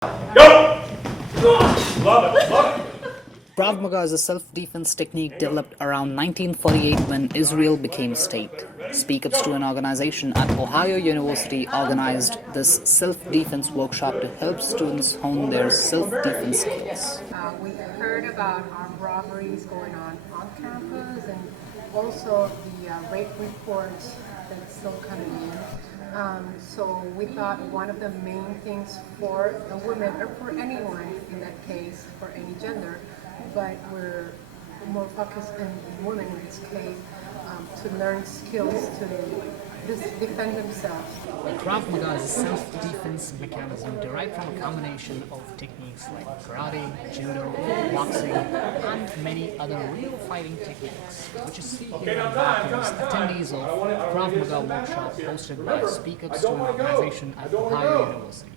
Go! Love it, love it. Krav Maga is a self-defense technique developed around 1948 when Israel became a state. Speak Ups to an organization at Ohio University organized this self-defense workshop to help students hone their self-defense skills. We heard about armed robberies going on campus and also the rape reports that's still coming in. So we thought one of the main things for a woman, or for anyone in that case, for any gender, but we're more focused on women in this case, to learn skills to defend themselves. Krav Maga is a self-defense mechanism derived from a combination of techniques like karate, judo, boxing, and many other real fighting techniques, which is seen here in Backers, attendees of Krav Maga workshop hosted by Speak Ups to an organization at Ohio University.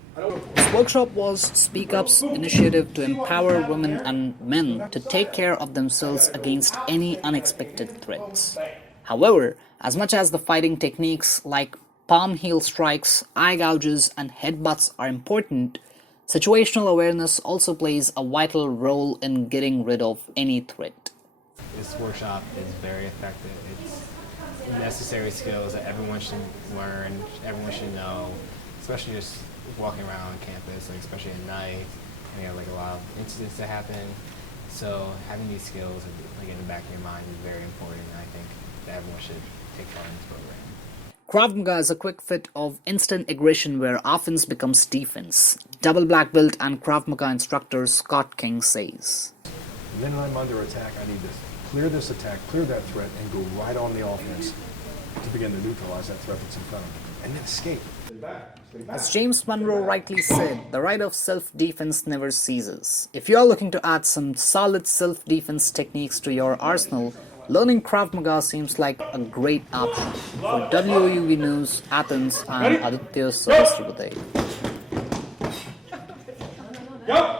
This workshop was Speak Up's initiative to empower women and men to take care of themselves against any unexpected threats. However, as much as the fighting techniques like palm heel strikes, eye gouges, and headbutts are important, situational awareness also plays a vital role in getting rid of any threat. This workshop is very effective. It's necessary skills that everyone should learn, everyone should know, especially just walking around on campus, like especially at night, and you have like a lot of incidents that happen. So having these skills like in the back of your mind is very important, and I think that everyone should take part in this program. Krav Maga is a quick fit of instant aggression where offense becomes defense. Double black belt and Krav Maga instructor Scott King says. And then when I'm under attack, I need to clear this attack, clear that threat, and go right on the offense to begin to neutralize that threat that's in front of me, and then escape. As James Monroe rightly said, the right of self-defense never ceases. If you are looking to add some solid self-defense techniques to your arsenal, learning Krav Maga seems like a great option. For WUV News, Athens, I'm Aditya Sahasrabudhe. Go!